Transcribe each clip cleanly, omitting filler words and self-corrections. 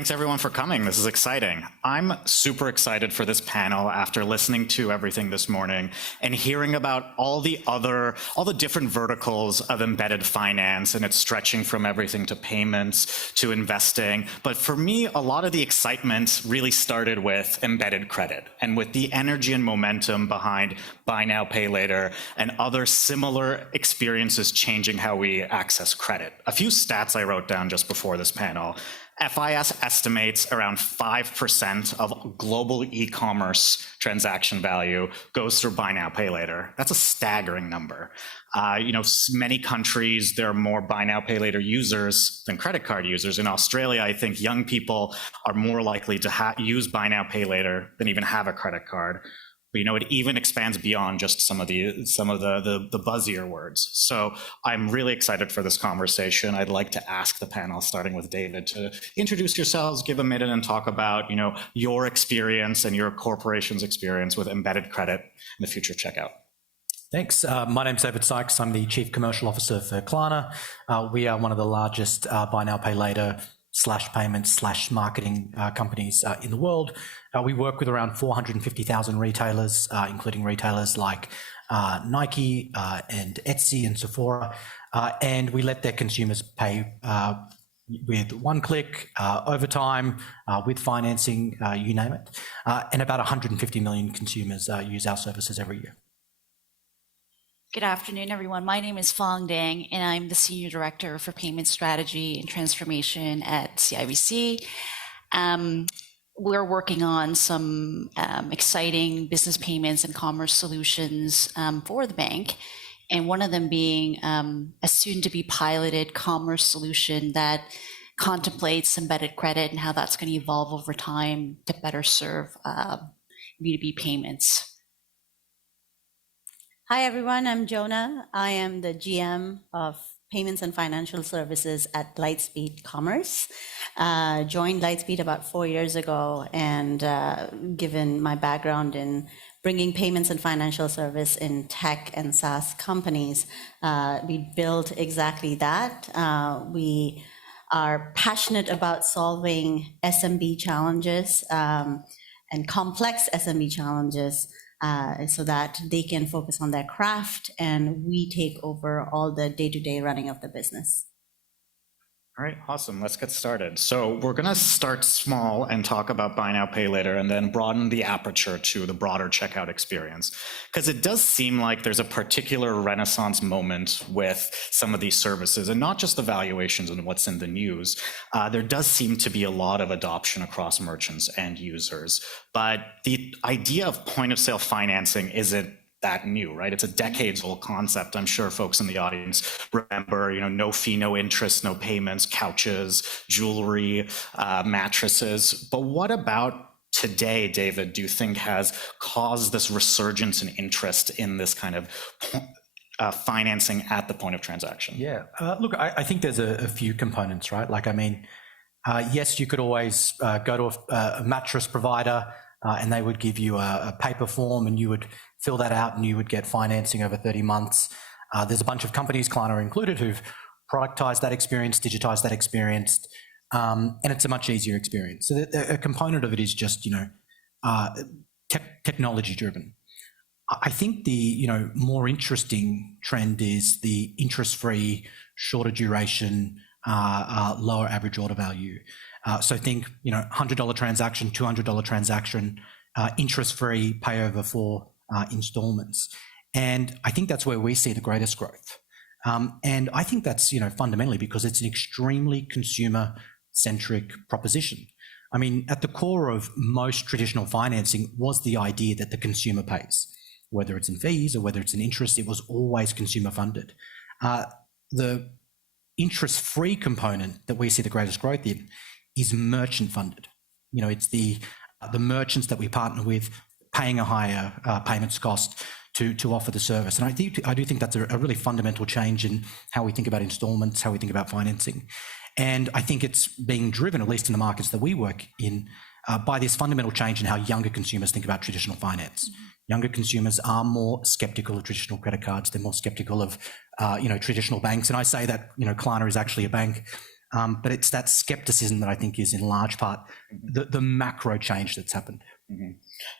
Thanks everyone for coming. This is exciting. I'm super excited for this panel after listening to everything this morning and hearing about all the different verticals of embedded finance, and it's stretching from everything to payments to investing. But for me, a lot of the excitement really started with embedded credit and with the energy and momentum behind buy now, pay later, and other similar experiences changing how we access credit. A few stats I wrote down just before this panel. FIS estimates around 5% of global e-commerce transaction value goes through buy now, pay later. That's a staggering number. Many countries, there are more buy now, pay later users than credit card users. In Australia, I think young people are more likely to use buy now, pay later than even have a credit card. But it even expands beyond just some of the buzzier words. So I'm really excited for this conversation. I'd like to ask the panel, starting with David, to introduce yourselves, give a minute and talk about your experience and your corporation's experience with embedded credit in the future checkout. Thanks. My name's David Sykes. I'm the Chief Commercial Officer for Klarna. We are one of the largest buy now, pay later /payments /marketing companies in the world. We work with around 450,000 retailers, including retailers like Nike and Etsy and Sephora, and we let their consumers pay with one click, over time, with financing, you name it. And about 150 million consumers use our services every year. Good afternoon, everyone. My name is Phuong, and I'm the Senior Director for Payment Strategy and Transformation at CIBC. We're working on some exciting business payments and commerce solutions for the bank, and one of them being a soon-to-be piloted commerce solution that contemplates embedded credit and how that's going to evolve over time to better serve B2B payments. Hi everyone, I'm Jona. I am the GM of Payments and Financial Services at Lightspeed Commerce. Joined Lightspeed about 4 years ago, and given my background in bringing payments and financial service in tech and SaaS companies, we built exactly that. We are passionate about solving SMB challenges and complex SMB challenges, so that they can focus on their craft and we take over all the day-to-day running of the business. All right, awesome. Let's get started. So we're going to start small and talk about buy now, pay later, and then broaden the aperture to the broader checkout experience. Because it does seem like there's a particular renaissance moment with some of these services, and not just the valuations and what's in the news. There does seem to be a lot of adoption across merchants and users. But the idea of point of sale financing isn't that new, right? It's a decades-old concept. I'm sure folks in the audience remember, no fee, no interest, no payments, couches, jewelry, mattresses. But what about today, David, do you think has caused this resurgence in interest in this kind of financing at the point of transaction? Yeah, look, I think there's a few components, right? Yes, you could always go to a mattress provider and they would give you a paper form and you would fill that out and you would get financing over 30 months. There's a bunch of companies, Klarna included, who've productized that experience, digitized that experience, and it's a much easier experience. So a component of it is just, technology driven. I think the, more interesting trend is the interest-free, shorter duration, lower average order value. So think, $100 transaction, $200 transaction, interest-free, pay over for installments. And I think that's where we see the greatest growth. And I think that's, fundamentally because it's an extremely consumer-centric proposition. I mean, at the core of most traditional financing was the idea that the consumer pays. Whether it's in fees or whether it's in interest, it was always consumer funded. The interest-free component that we see the greatest growth in is merchant funded. It's the merchants that we partner with paying a higher payments cost to offer the service. And I do think that's a really fundamental change in how we think about installments, how we think about financing. And I think it's being driven, at least in the markets that we work in, by this fundamental change in how younger consumers think about traditional finance. Younger consumers are more skeptical of traditional credit cards. They're more skeptical of, traditional banks. And I say that, Klarna is actually a bank. But it's that skepticism that I think is in large part the macro change that's happened.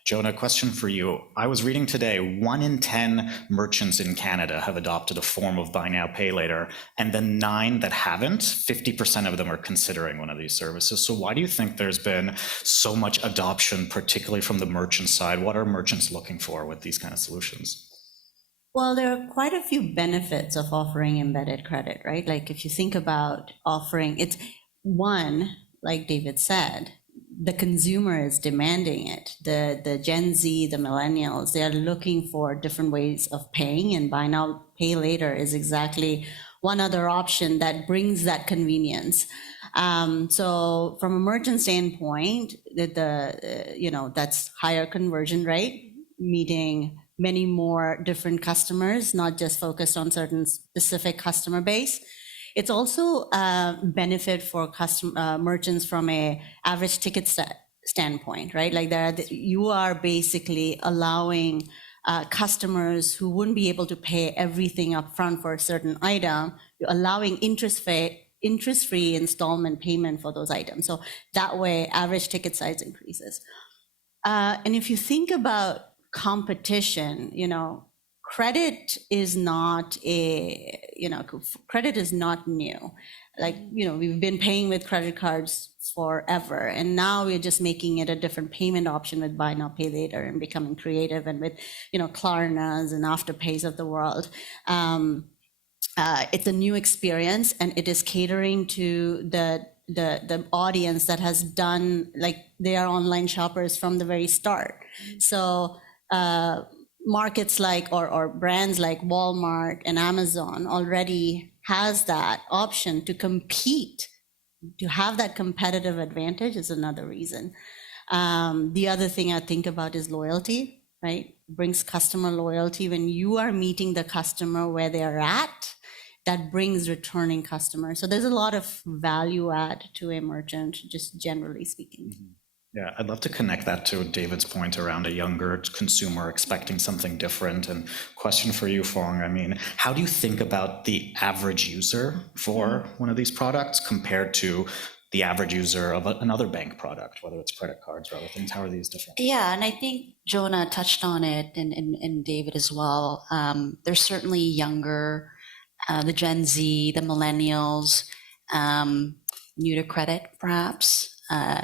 Jona, question for you. I was reading today, 1 in 10 merchants in Canada have adopted a form of buy now, pay later, and the 9 that haven't, 50% of them are considering one of these services. So why do you think there's been so much adoption, particularly from the merchant side? What are merchants looking for with these kind of solutions? Well, there are quite a few benefits of offering embedded credit, right? Like if you think about offering, it's one, like David said, the consumer is demanding it. The Gen Z, the millennials, they are looking for different ways of paying, and buy now, pay later is exactly one other option that brings that convenience. So from a merchant standpoint, that's higher conversion rate, meeting many more different customers, not just focused on certain specific customer base. It's also a benefit for merchants from a average ticket standpoint, right? Like you are basically allowing customers who wouldn't be able to pay everything up front for a certain item, you're allowing interest-free installment payment for those items. So that way, average ticket size increases. And if you think about competition, credit is not new. Like, we've been paying with credit cards forever, and now we're just making it a different payment option with buy now, pay later, and becoming creative, and with, Klarnas and Afterpays of the world. It's a new experience, and it is catering to the audience that has done, like, they are online shoppers from the very start. So markets like, or brands like Walmart and Amazon already has that option to compete. To have that competitive advantage is another reason. The other thing I think about is loyalty, right? Brings customer loyalty. When you are meeting the customer where they're at, that brings returning customers. So there's a lot of value add to a merchant, just generally speaking. Yeah, I'd love to connect that to David's point around a younger consumer expecting something different. And question for you, Phuong, I mean, how do you think about the average user for one of these products compared to the average user of another bank product, whether it's credit cards or other things? How are these different? Yeah, and I think Jona touched on it, and David as well. They're certainly younger, the Gen Z, the millennials, new to credit perhaps.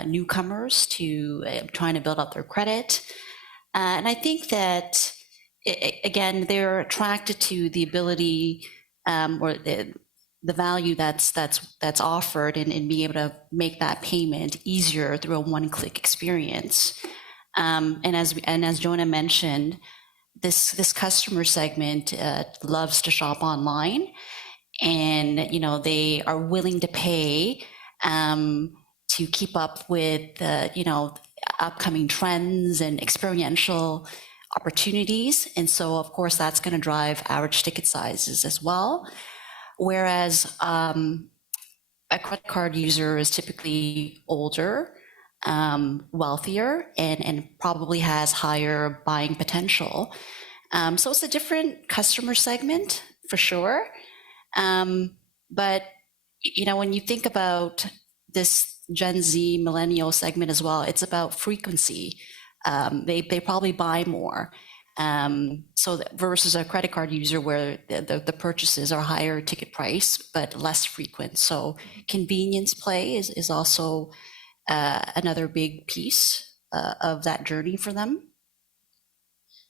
Newcomers to trying to build up their credit. And I think that, again, they're attracted to the ability or the value that's offered in being able to make that payment easier through a one-click experience. And as Jona mentioned, this customer segment loves to shop online, and they are willing to pay to keep up with upcoming trends and experiential opportunities. And so, of course, that's going to drive average ticket sizes as well. Whereas a credit card user is typically older, wealthier, and probably has higher buying potential. So it's a different customer segment for sure. But, when you think about this Gen Z millennial segment as well, it's about frequency. They probably buy more. So versus a credit card user where the purchases are higher ticket price, but less frequent. So convenience play is also another big piece of that journey for them.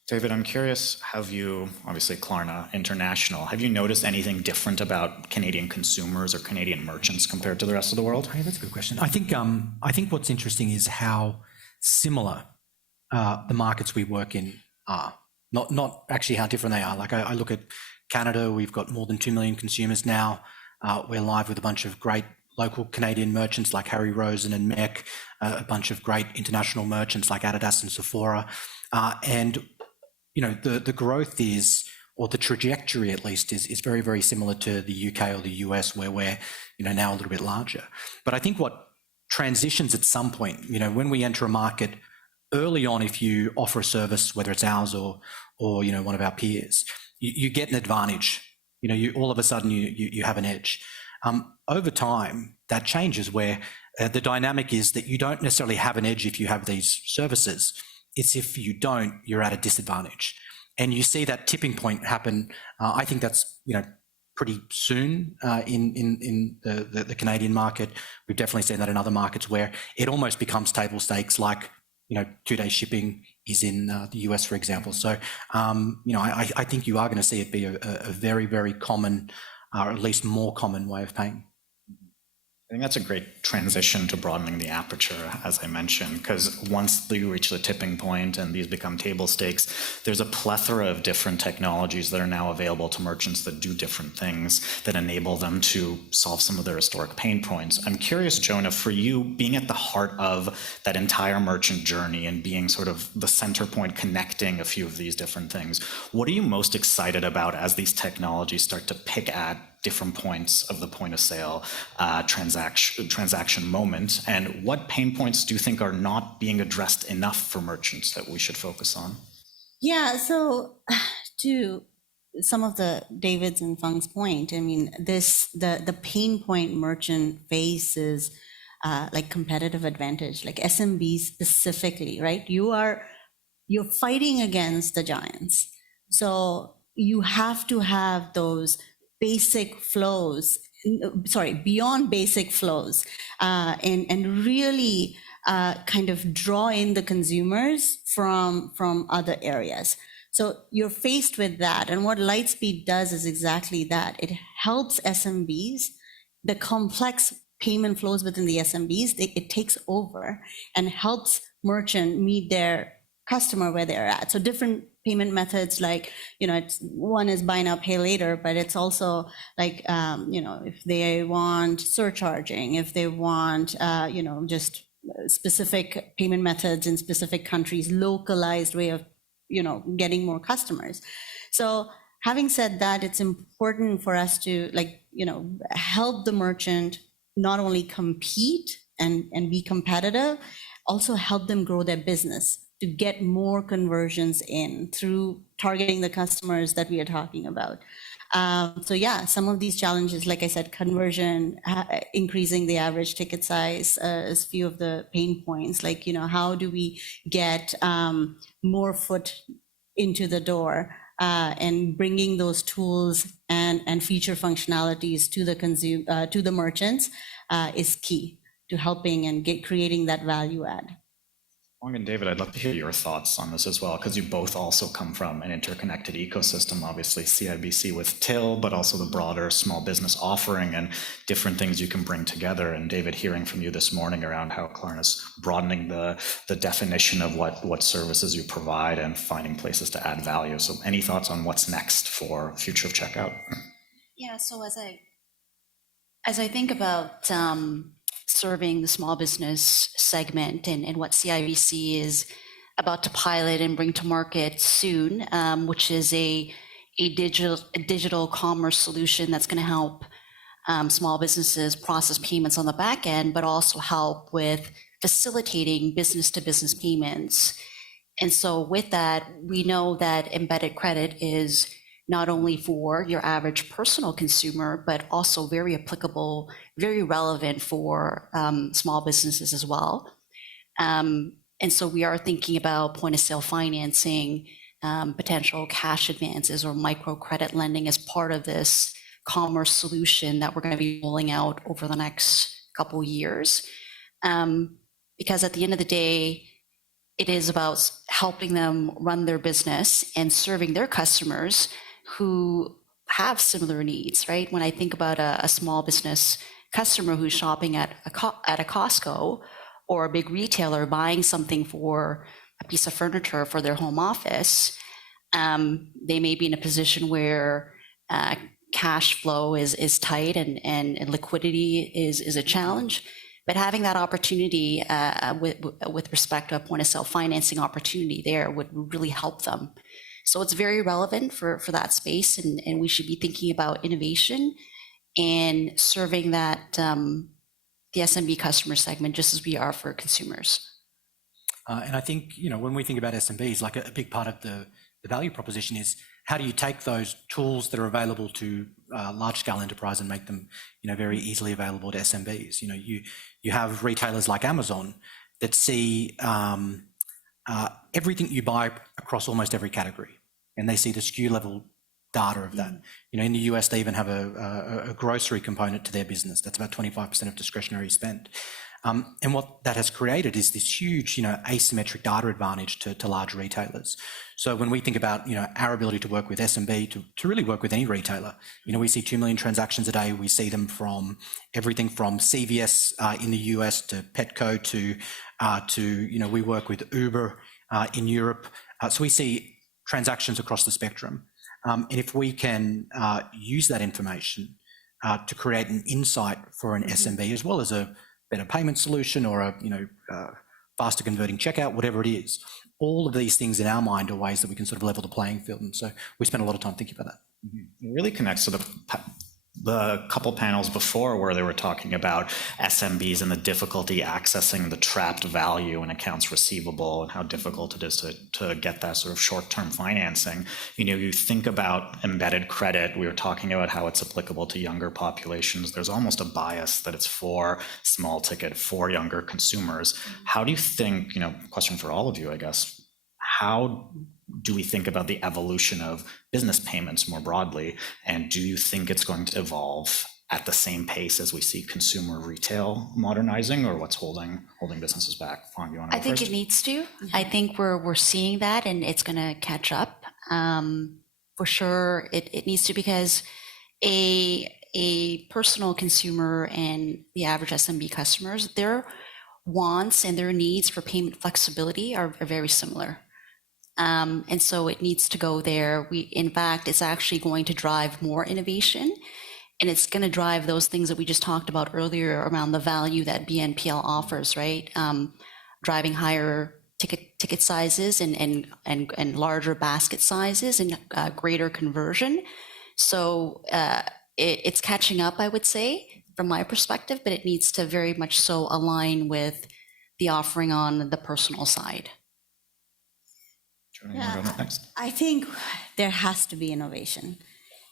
David, I'm curious, obviously Klarna International, have you noticed anything different about Canadian consumers or Canadian merchants compared to the rest of the world? Hey, that's a good question. I think what's interesting is how similar the markets we work in are. Not actually how different they are. Like I look at Canada, we've got more than 2 million consumers now. We're live with a bunch of great local Canadian merchants like Harry Rosen and Mech, a bunch of great international merchants like Adidas and Sephora. And the growth is, or the trajectory at least, is very, very similar to the UK or the US, where we're now a little bit larger. But I think what transitions at some point, when we enter a market early on, if you offer a service, whether it's ours or one of our peers, you get an advantage. You all of a sudden you have an edge. over time, that changes where the dynamic is that you don't necessarily have an edge if you have these services. It's if you don't, you're at a disadvantage. And you see that tipping point happen. I think that's, pretty soon in the Canadian market. We've definitely seen that in other markets where it almost becomes table stakes, like 2-day shipping is in the US, for example. So I think you are going to see it be a very, very common, or at least more common way of paying. I think that's a great transition to broadening the aperture, as I mentioned, because once you reach the tipping point and these become table stakes, there's a plethora of different technologies that are now available to merchants that do different things that enable them to solve some of their historic pain points. I'm curious, Jona, for you, being at the heart of that entire merchant journey and being sort of the center point connecting a few of these different things, what are you most excited about as these technologies start to pick at different points of the point of sale transaction moment, and what pain points do you think are not being addressed enough for merchants that we should focus on? Yeah, so to some of the David's and Phuong's point, I mean, the pain point merchant faces like competitive advantage, like SMB specifically, right? You're fighting against the giants, so you have to have those basic flows, beyond basic flows, and really kind of draw in the consumers from other areas. So you're faced with that. And what Lightspeed does is exactly that. It helps SMBs, the complex payment flows within the SMBs, it takes over and helps merchant meet their customer where they're at. So different payment methods, like, one is buy now, pay later, but it's also like, if they want surcharging, if they want, just specific payment methods in specific countries, localized way of, getting more customers. So having said that, it's important for us to help the merchant not only compete and be competitive, also help them grow their business to get more conversions in through targeting the customers that we are talking about. So yeah, some of these challenges, like I said, conversion, increasing the average ticket size is few of the pain points. Like, how do we get more foot into the door, and bringing those tools and feature functionalities to the merchants is key to helping and creating that value add. Phuong and David, I'd love to hear your thoughts on this as well, because you both also come from an interconnected ecosystem, obviously CIBC with Till, but also the broader small business offering and different things you can bring together. And David, hearing from you this morning around how Klarna's broadening the definition of what services you provide and finding places to add value. So any thoughts on what's next for future of checkout? Yeah, so as I think about serving the small business segment and what CIBC is about to pilot and bring to market soon, which is a digital commerce solution that's going to help small businesses process payments on the back end, but also help with facilitating business to business payments. And so with that, we know that embedded credit is not only for your average personal consumer, but also very applicable, very relevant for small businesses as well. And so we are thinking about point of sale financing, potential cash advances or microcredit lending as part of this commerce solution that we're going to be rolling out over the next couple of years. Because at the end of the day, it is about helping them run their business and serving their customers who have similar needs, right? When I think about a small business customer who's shopping at a Costco or a big retailer buying something for a piece of furniture for their home office, they may be in a position where cash flow is tight and liquidity is a challenge. But having that opportunity with respect to a point of sale financing opportunity there would really help them. So it's very relevant for that space, and we should be thinking about innovation and serving that the SMB customer segment just as we are for consumers. And I think, when we think about SMBs, like a big part of the the value proposition is, how do you take those tools that are available to large-scale enterprise and make them, very easily available to SMBs? You have retailers like Amazon that see everything you buy across almost every category, and they see the SKU level data of that. In the US, they even have a grocery component to their business. That's about 25% of discretionary spend. And what that has created is this huge, asymmetric data advantage to large retailers. So when we think about, our ability to work with SMB, to really work with any retailer, we see 2 million transactions a day. We see them from everything from CVS in the US to Petco to we work with Uber in Europe. So we see transactions across the spectrum. And if we can use that information to create an insight for an SMB, as well as a better payment solution or a faster converting checkout, whatever it is, all of these things in our mind are ways that we can sort of level the playing field. And so we spend a lot of time thinking about that. It really connects to the couple panels before where they were talking about SMBs and the difficulty accessing the trapped value in accounts receivable and how difficult it is to get that sort of short-term financing. You think about embedded credit. We were talking about how it's applicable to younger populations. There's almost a bias that it's for small ticket, for younger consumers. How do you think, question for all of you, I guess, how do we think about the evolution of business payments more broadly? And do you think it's going to evolve at the same pace as we see consumer retail modernizing, or what's holding businesses back? Phuong, you want to go think first? it needs to. I think we're seeing that, and it's going to catch up. For sure, it needs to, because a personal consumer and the average SMB customers, their wants and their needs for payment flexibility are very similar. And so it needs to go there. In fact, it's actually going to drive more innovation, and it's going to drive those things that we just talked about earlier around the value that BNPL offers, right? Driving higher ticket sizes and larger basket sizes and greater conversion. So it's catching up, I would say, from my perspective, but it needs to very much so align with the offering on the personal side. Yeah, I think there has to be innovation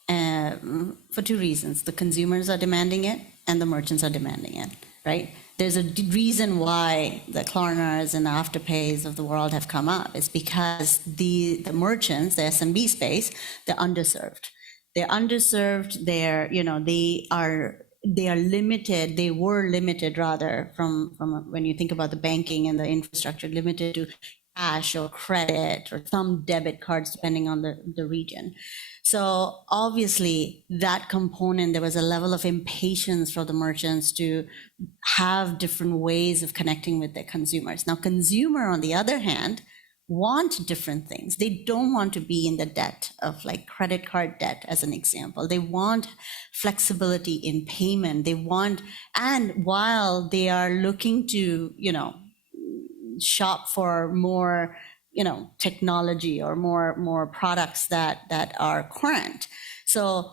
for two reasons. The consumers are demanding it and the merchants are demanding it, right? There's a reason why the Klarnas and the Afterpays of the world have come up. It's because the merchants, the SMB space, they're underserved. They're underserved, they are limited, they were limited rather from when you think about the banking and the infrastructure, limited to cash or credit or some debit cards, depending on the region. So obviously that component, there was a level of impatience for the merchants to have different ways of connecting with their consumers. Now, consumer, on the other hand, want different things. They don't want to be in the debt of like credit card debt, as an example. They want flexibility in payment. They want, and while they are looking to, shop for more, technology or more products that are current. So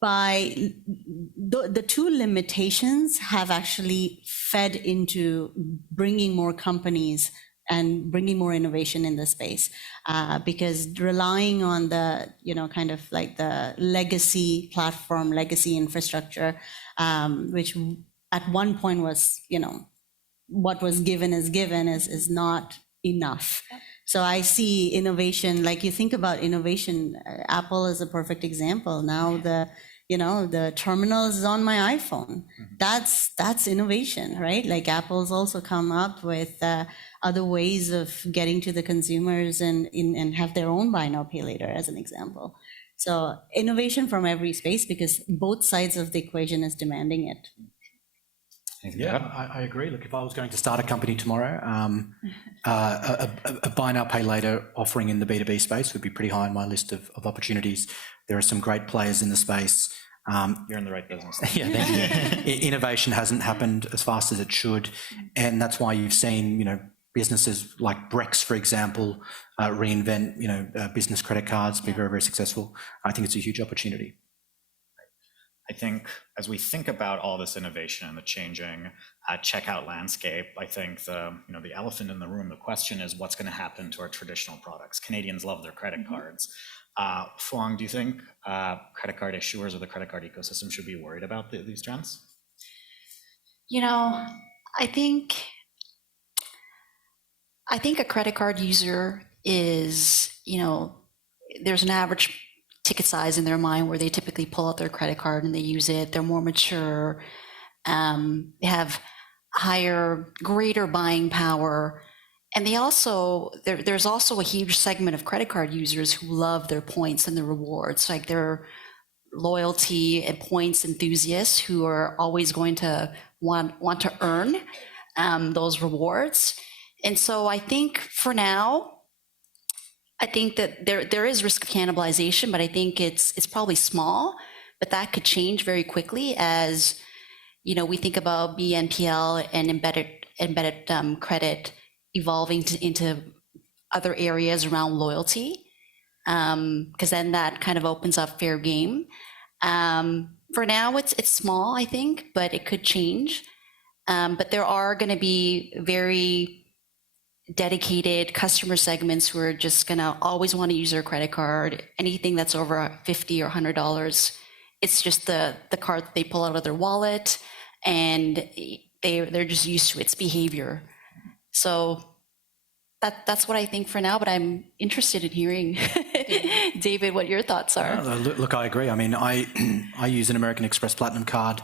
by the two limitations have actually fed into bringing more companies and bringing more innovation in the space, because relying on the, kind of like the legacy platform, legacy infrastructure, which at one point was, what was given is not enough. So I see innovation, like you think about innovation, Apple is a perfect example. Now the terminal is on my iPhone. That's innovation, right? Like Apple's also come up with other ways of getting to the consumers and have their own buy now, pay later, as an example. So innovation from every space, because both sides of the equation is demanding it. Yeah, I agree. Look, if I was going to start a company tomorrow, a buy now, pay later offering in the B2B space would be pretty high on my list of opportunities. There are some great players in the space. You're in the right business. Yeah, thank you. Innovation hasn't happened as fast as it should. And that's why you've seen, businesses like Brex, for example, reinvent, business credit cards, be very, very successful. I think it's a huge opportunity. I think as we think about all this innovation and the changing checkout landscape, I think the elephant in the room, the question is what's going to happen to our traditional products. Canadians love their credit cards. Phuong, do you think credit card issuers or the credit card ecosystem should be worried about these trends? I think a credit card user is, there's an average ticket size in their mind where they typically pull out their credit card and they use it. They're more mature. They have greater buying power. And they also, there's also a huge segment of credit card users who love their points and the rewards. Like they're loyalty and points enthusiasts who are always going to want to earn those rewards. And so I think for now, I think that there is risk of cannibalization, but I think it's probably small, but that could change very quickly as, we think about BNPL and embedded credit evolving into other areas around loyalty, because then that kind of opens up fair game. For now, it's small, I think, but it could change. But there are going to be very dedicated customer segments who are just going to always want to use their credit card. Anything that's over $50 or $100, it's just the card that they pull out of their wallet, and they're just used to its behavior. So that's what I think for now, but I'm interested in hearing, David, what your thoughts are. Look, I agree. I mean, I use an American Express Platinum card.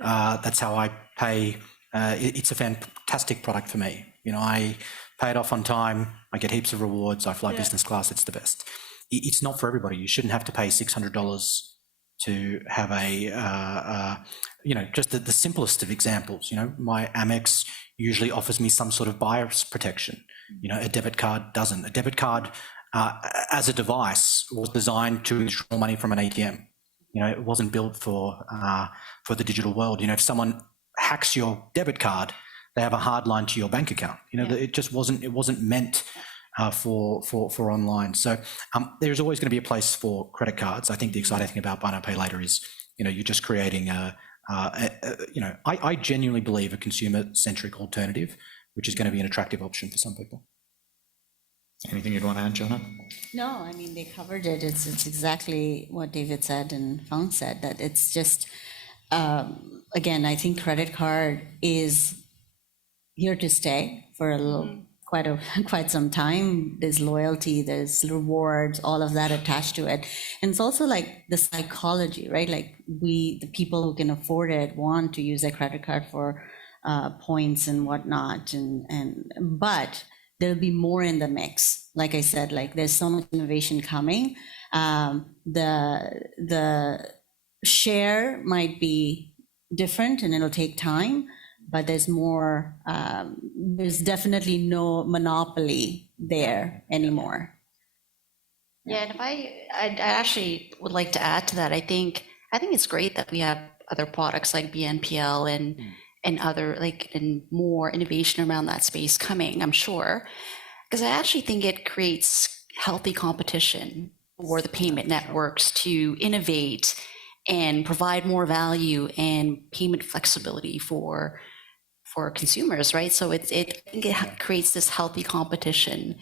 That's how I pay. It's a fantastic product for me. I pay it off on time. I get heaps of rewards. I fly business class. It's the best. It's not for everybody. You shouldn't have to pay $600 to have just the simplest of examples. My Amex usually offers me some sort of buyer's protection. A debit card doesn't. A debit card as a device was designed to withdraw money from an ATM. It wasn't built for the digital world. If someone hacks your debit card, they have a hard line to your bank account. It just wasn't meant for online. So there's always going to be a place for credit cards. I think the exciting thing about buy now, pay later is, you're just creating I genuinely believe a consumer-centric alternative, which is going to be an attractive option for some people. Anything you'd want to add, Jona? No, I mean, they covered it. It's exactly what David said and Phuong said, that it's just, again, I think credit card is here to stay for a little, quite some time. There's loyalty, there's rewards, all of that attached to it. And it's also like the psychology, right? Like the people who can afford it want to use their credit card for points and whatnot. But there'll be more in the mix. Like I said, like there's so much innovation coming. The share might be different and it'll take time, but there's more, there's definitely no monopoly there anymore. Yeah, and if I actually would like to add to that. I think it's great that we have other products like BNPL and other and more innovation around that space coming, I'm sure, because I actually think it creates healthy competition for the payment networks to innovate and provide more value and payment flexibility for consumers, right? So I think it creates this healthy competition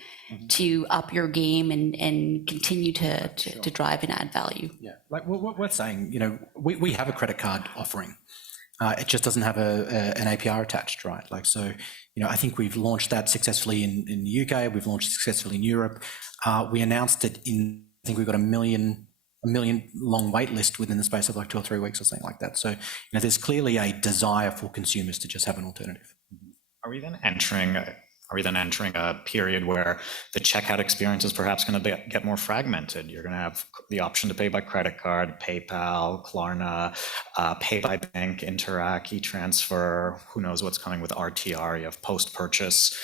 to up your game and continue to drive and add value. Yeah, like what we're saying, we have a credit card offering. It just doesn't have an APR attached, right? I think we've launched that successfully in the UK. We've launched successfully in Europe. We announced it I think we've got a million long wait list within the space of 2 or 3 weeks or something like that. So, there's clearly a desire for consumers to just have an alternative. Are we then entering a period where the checkout experience is perhaps going to get more fragmented? You're going to have the option to pay by credit card, PayPal, Klarna, pay by bank, Interac, e-transfer, who knows what's coming with RTR. You have post-purchase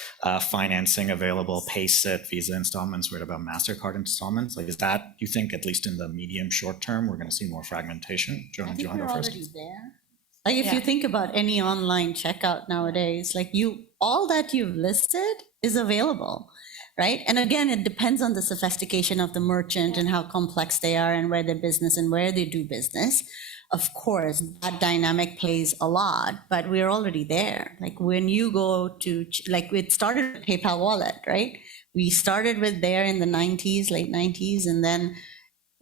financing available, PaySit, Visa installments. We heard about MasterCard installments. Is that, you think, at least in the medium short term, we're going to see more fragmentation? Jona, do you want to go first? Already there. If you think about any online checkout nowadays, all that you've listed is available, right? And again, it depends on the sophistication of the merchant and how complex they are and where their business and where they do business. of course, that dynamic plays a lot, but we're already there. Like when you go to, like it started with PayPal wallet, right? We started with there in the 90s, late 90s, and then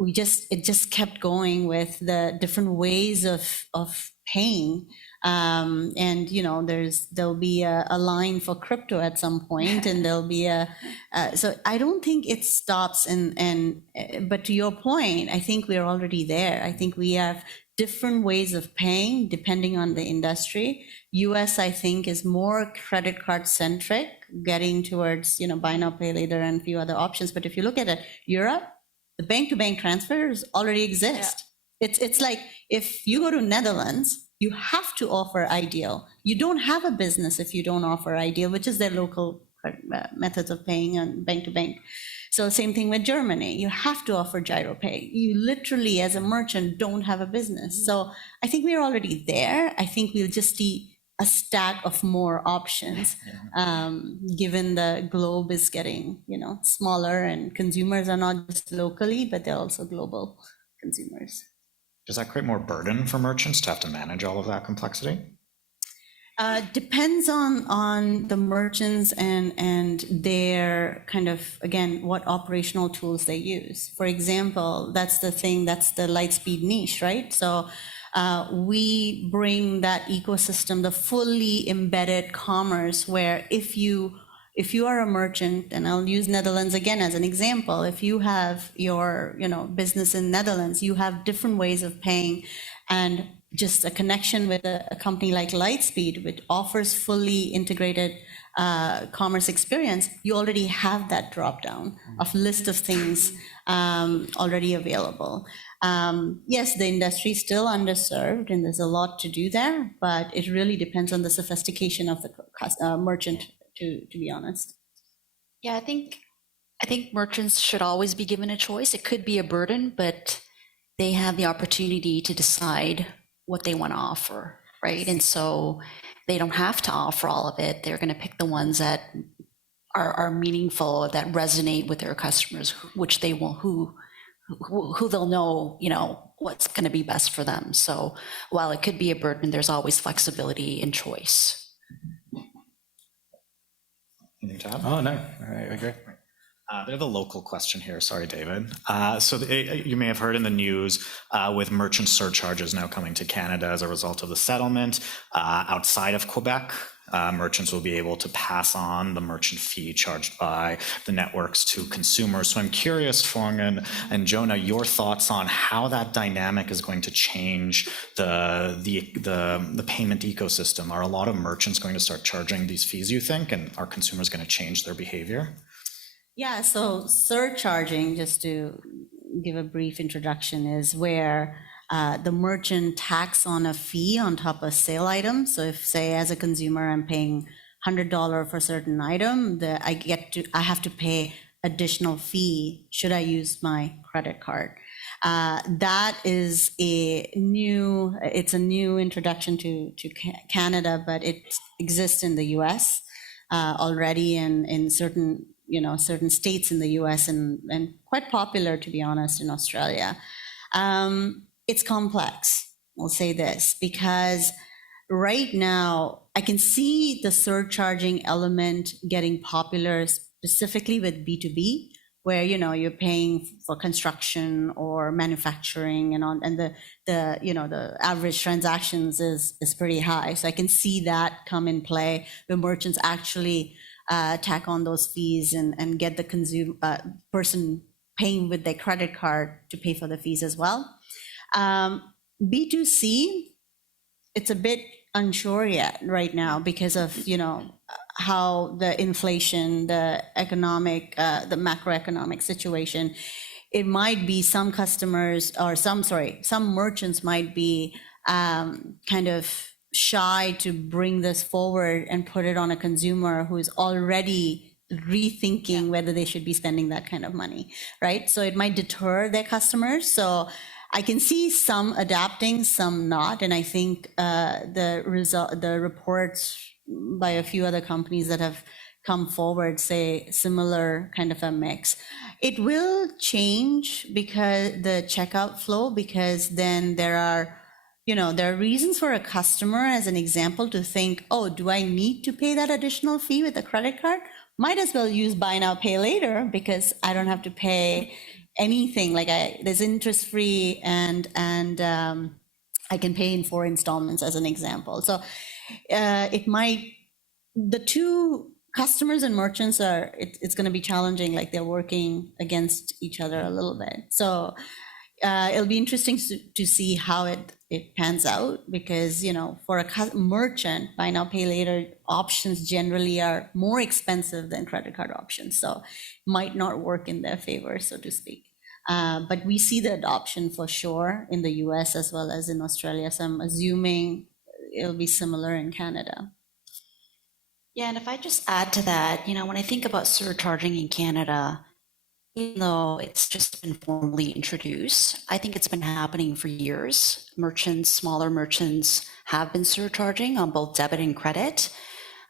it just kept going with the different ways of paying. And there'll be a line for crypto at some point, and there'll be so I don't think it stops. But to your point, I think we're already there. I think we have different ways of paying depending on the industry. US, I think, is more credit card centric, getting towards, buy now, pay later and a few other options. But if you look at it, Europe, the bank-to-bank transfers already exist. Yeah. It's like if you go to Netherlands, you have to offer Ideal. You don't have a business if you don't offer Ideal, which is their local methods of paying on bank-to-bank. So same thing with Germany. You have to offer gyro pay. You literally, as a merchant, don't have a business. So I think we're already there. I think we'll just see a stack of more options, given the globe is getting, smaller, and consumers are not just locally, but they're also global consumers. Does that create more burden for merchants to have to manage all of that complexity? Depends on the merchants and their kind of, again, what operational tools they use. For example, that's the Lightspeed niche, right? So we bring that ecosystem, the fully embedded commerce, where if you are a merchant, and I'll use Netherlands again as an example, if you have your business in Netherlands, you have different ways of paying, and just a connection with a company like Lightspeed, which offers fully integrated commerce experience, you already have that drop down of list of things already available. Yes, the industry is still underserved, and there's a lot to do there, but it really depends on the sophistication of the merchant, to be honest. Yeah, I think merchants should always be given a choice. It could be a burden, but they have the opportunity to decide what they want to offer, right? And so they don't have to offer all of it. They're going to pick the ones that are meaningful, that resonate with their customers, which they will, who they'll know, what's going to be best for them. So while it could be a burden, there's always flexibility and choice. Anything to add? Oh, no, I agree. Bit of a local question here. Sorry, David. You may have heard in the news with merchant surcharges now coming to Canada as a result of the settlement. Outside of Quebec, merchants will be able to pass on the merchant fee charged by the networks to consumers. So I'm curious, Phuong and Jona, your thoughts on how that dynamic is going to change the payment ecosystem. Are a lot of merchants going to start charging these fees, you think, and are consumers going to change their behavior? Yeah, so surcharging, just to give a brief introduction, is where the merchant tax on a fee on top of sale item. So if, say, as a consumer, I'm paying $100 for a certain item, I have to pay additional fee should I use my credit card. That is a new introduction to Canada, but it exists in the US already, and in certain states in the US, and quite popular, to be honest, in Australia. It's complex, I'll say this, because right now I can see the surcharging element getting popular specifically with B2B, where you're paying for construction or manufacturing, and the average transactions is pretty high. So I can see that come in play where merchants actually tack on those fees and get the person paying with their credit card to pay for the fees as well. B2C, it's a bit unsure yet right now because of how the inflation, the macroeconomic situation. It might be some merchants might be kind of shy to bring this forward and put it on a consumer who is already rethinking whether they should be spending that kind of money, right? So it might deter their customers. So I can see some adapting, some not, and I think the reports by a few other companies that have come forward say similar kind of a mix. It will change because the checkout flow, because then there are there are reasons for a customer, as an example, to think, oh, do I need to pay that additional fee with a credit card? Might as well use buy now, pay later, because I don't have to pay anything. Like there's interest free, and I can pay in 4 installments, as an example. So the two customers and merchants it's going to be challenging, like they're working against each other a little bit. So it'll be interesting to see how it pans out, because, for a merchant, buy now, pay later options generally are more expensive than credit card options. So might not work in their favor, so to speak. But we see the adoption for sure in the US as well as in Australia. So I'm assuming it'll be similar in Canada. Yeah, and if I just add to that, when I think about surcharging in Canada, even though it's just been formally introduced, I think it's been happening for years. Merchants, smaller merchants have been surcharging on both debit and credit.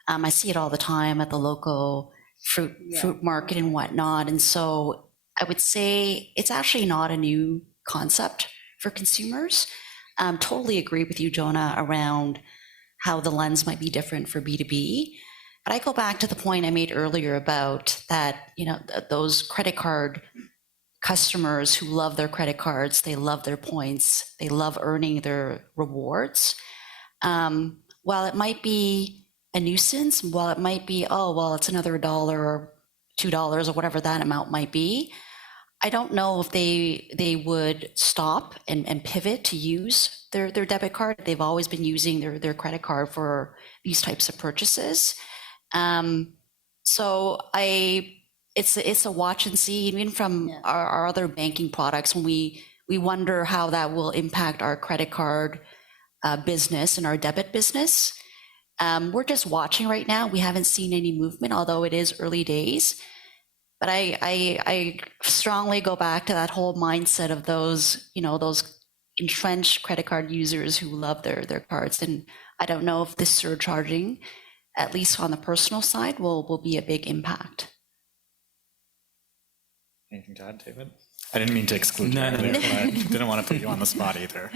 I see it all the time at the local fruit market and whatnot. And so I would say it's actually not a new concept for consumers. Totally agree with you, Jona, around how the lens might be different for B2B. But I go back to the point I made earlier about that, those credit card customers who love their credit cards, they love their points, they love earning their rewards. While it might be a nuisance, while it might be, oh, well, it's another $1 or $2 or whatever that amount might be, I don't know if they would stop and pivot to use their debit card. They've always been using their credit card for these types of purchases. So it's a watch and see, even from our other banking products, when we wonder how that will impact our credit card business and our debit business. We're just watching right now. We haven't seen any movement, although it is early days. But I strongly go back to that whole mindset of those entrenched credit card users who love their cards. And I don't know if this surcharging, at least on the personal side, will be a big impact. Anything to add, David? I didn't mean to exclude you. I didn't want to put you on the spot either.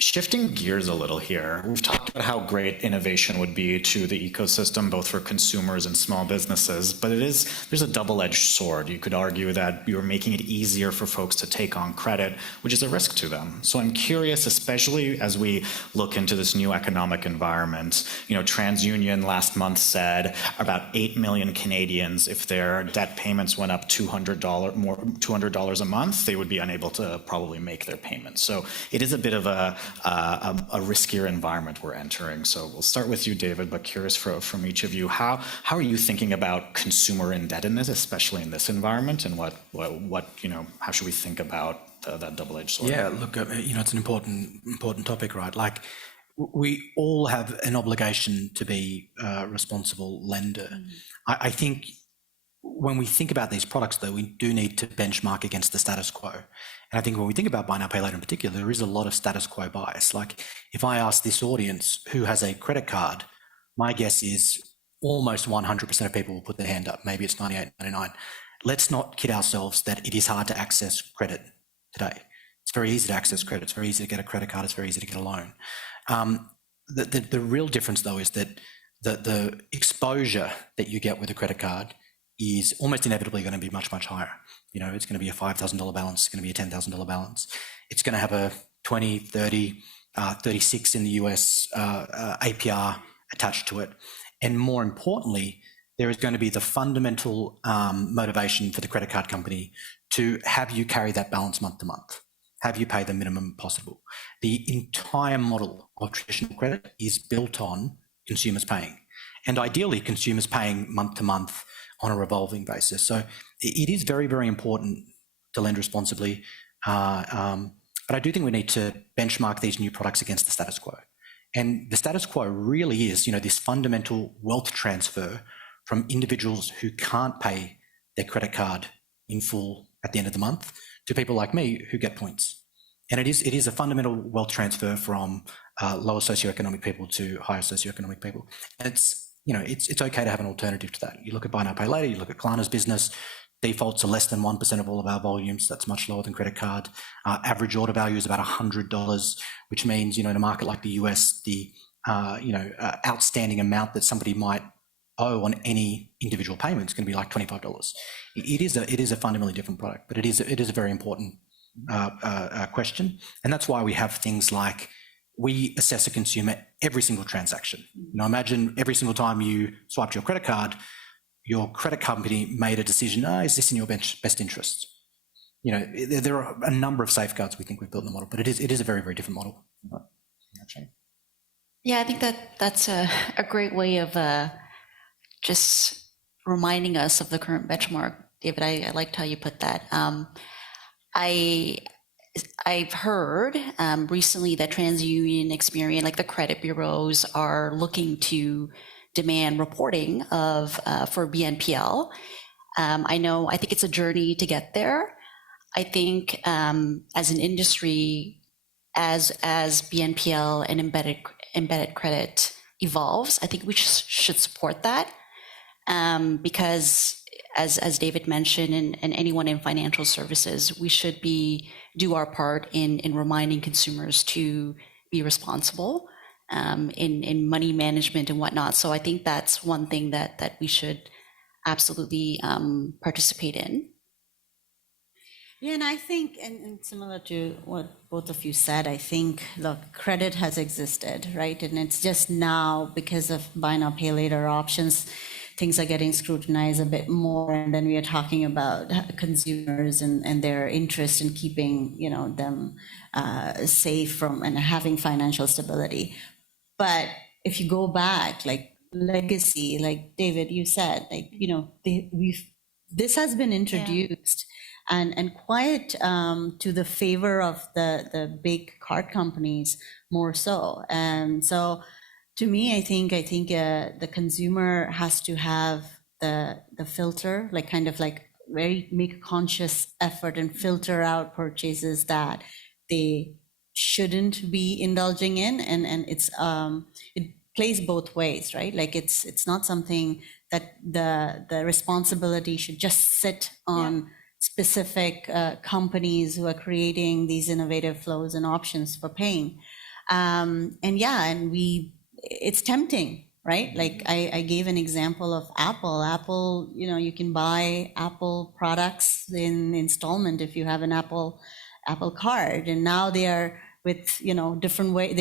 Shifting gears a little here, we've talked about how great innovation would be to the ecosystem, both for consumers and small businesses, but there's a double-edged sword. You could argue that you're making it easier for folks to take on credit, which is a risk to them. So I'm curious, especially as we look into this new economic environment, TransUnion last month said about 8 million Canadians, if their debt payments went up $200 a month, they would be unable to probably make their payments. So it is a bit of a riskier environment we're entering. So we'll start with you, David, but curious from each of you, how are you thinking about consumer indebtedness, especially in this environment, and how should we think about that double-edged sword? Yeah, look, it's an important topic, right? Like, we all have an obligation to be a responsible lender. I think when we think about these products, though, we do need to benchmark against the status quo. And I think when we think about buy now, pay later in particular, there is a lot of status quo bias. Like, if I ask this audience who has a credit card, my guess is almost 100% of people will put their hand up. Maybe it's 98, 99. Let's not kid ourselves that it is hard to access credit today. It's very easy to access credit. It's very easy to get a credit card. It's very easy to get a loan. The real difference, though, is that the exposure that you get with a credit card is almost inevitably going to be much, much higher. It's going to be a $5,000 balance. It's going to be a $10,000 balance. It's going to have a 20, 30, 36 in the US APR attached to it. And more importantly, there is going to be the fundamental motivation for the credit card company to have you carry that balance month to month, have you pay the minimum possible. The entire model of traditional credit is built on consumers paying, and ideally consumers paying month to month on a revolving basis. So it is very, very important to lend responsibly. But I do think we need to benchmark these new products against the status quo. And the status quo really is, this fundamental wealth transfer from individuals who can't pay their credit card in full at the end of the month to people like me who get points. And it is a fundamental wealth transfer from lower socioeconomic people to higher socioeconomic people. And it's okay to have an alternative to that. You look at buy now, pay later, you look at Klarna's business, Defaults are less than 1% of all of our volumes. That's much lower than credit card. Average order value is about $100, which means, in a market like the US, the outstanding amount that somebody might owe on any individual payment is going to be like $25. It is a fundamentally different product, but it is a very important question, and that's why we have things like we assess a consumer every single transaction. Imagine every single time you swiped your credit card company made a decision, is this in your best interest? There are a number of safeguards we think we've built in the model, but it is a very, very different model. Yeah, I think that's a great way of just reminding us of the current benchmark. David, I liked how you put that. I've heard recently that TransUnion, Experian, like the credit bureaus, are looking to demand reporting of for BNPL. I think it's a journey to get there. I think as an industry, as BNPL and embedded credit evolves, I think we should support that because as David mentioned, and anyone in financial services, we should do our part in reminding consumers to be responsible in money management and whatnot. So I think that's one thing that we should absolutely participate in. Yeah, and I think, and similar to what both of you said, I think, look, credit has existed, right? And it's just now, because of buy now, pay later options, things are getting scrutinized a bit more. And then we are talking about consumers and their interest in keeping, them safe from and having financial stability. But if you go back, like legacy, like David, you said, this has been introduced. Yeah. And quite to the favor of the big card companies more so. And so to me, I think the consumer has to have the filter, like kind of like make a conscious effort and filter out purchases that they shouldn't be indulging in, and it's it plays both ways, right? Like it's not something that the responsibility should just sit on specific companies who are creating these innovative flows and options for paying. It's tempting, right? Like I gave an example of Apple. Apple, you can buy Apple products in installment if you have an Apple card, and now they are with different way.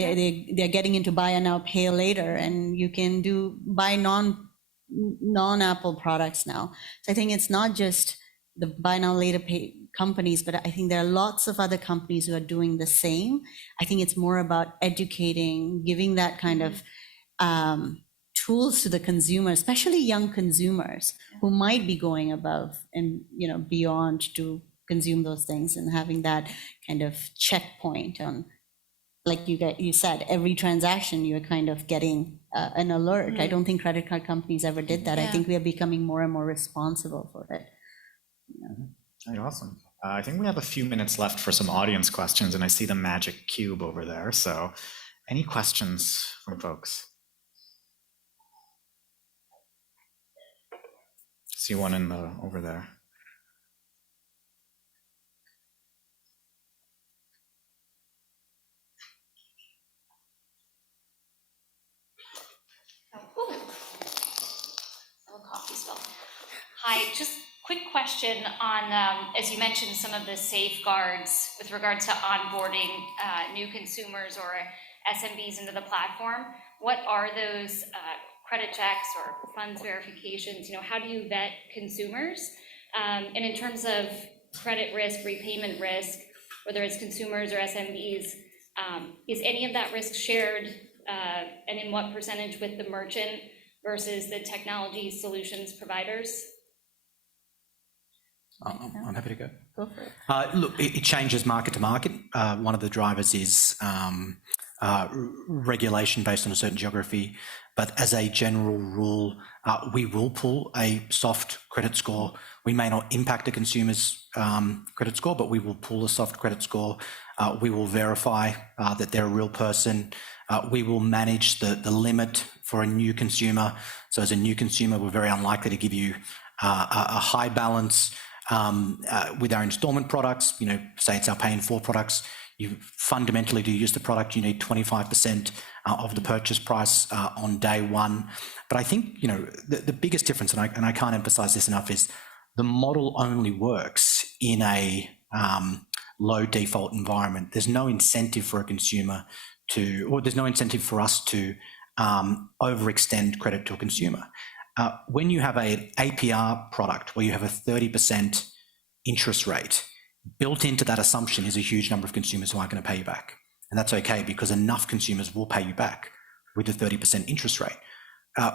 They're getting into buy now, pay later, and you can buy non-Apple products now. So I think it's not just the buy now later pay companies, but I think there are lots of other companies who are doing the same. I think it's more about educating, giving that kind of tools to the consumer, especially young consumers who might be going above and beyond to consume those things, and having that kind of checkpoint on, like you said, every transaction you're kind of getting an alert. I don't think credit card companies ever did that. I think we are becoming more and more responsible for it. Right, awesome. I think we have a few minutes left for some audience questions, and I see the magic cube over there. So any questions from folks? See one over there. Hi, just quick question on, as you mentioned, some of the safeguards with regards to onboarding new consumers or SMBs into the platform. What are those credit checks or funds verifications? How do you vet consumers? And in terms of credit risk, repayment risk, whether it's consumers or SMBs, is any of that risk shared, and in what percentage with the merchant versus the technology solutions providers? I'm happy to go. Go for it. Look, it changes market to market. One of the drivers is regulation based on a certain geography. But as a general rule, we will pull a soft credit score. We may not impact a consumer's credit score, but we will pull a soft credit score. We will verify that they're a real person. We will manage the limit for a new consumer. So as a new consumer, we're very unlikely to give you a high balance with our installment products. Say it's our Pay in 4 products. You fundamentally, to use the product, you need 25% of the purchase price on day one. But I think the biggest difference, and I can't emphasize this enough, is the model only works in a low default environment. There's no incentive for a consumer or there's no incentive for us to overextend credit to a consumer. When you have an APR product where you have a 30% interest rate, built into that assumption is a huge number of consumers who aren't going to pay you back. And that's okay, because enough consumers will pay you back with a 30% interest rate.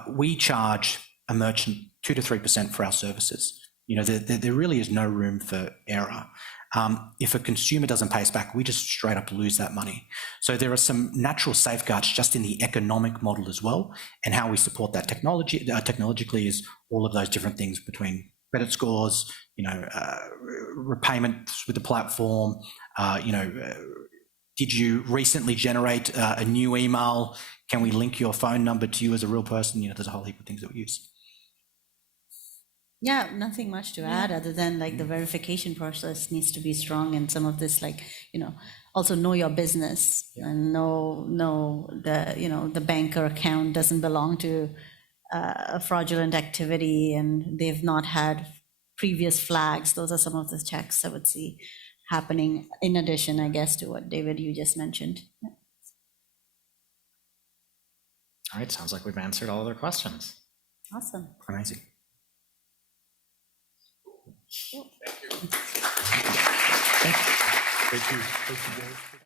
We charge a merchant 2 to 3% for our services. There really is no room for error. If a consumer doesn't pay us back, we just straight up lose that money. So there are some natural safeguards just in the economic model as well, and how we support that technologically is all of those different things between credit scores, repayments with the platform, did you recently generate a new email? Can we link your phone number to you as a real person? There's a whole heap of things that we use. Yeah, nothing much to add other than the verification process needs to be strong, and some of this also know your business and know the banker account doesn't belong to a fraudulent activity and they've not had previous flags. Those are some of the checks I would see happening in addition, I guess, to what David you just mentioned. Yeah. All right, sounds like we've answered all of their questions. Awesome. Amazing. Cool. Thank you. Thank you. Thank you, guys.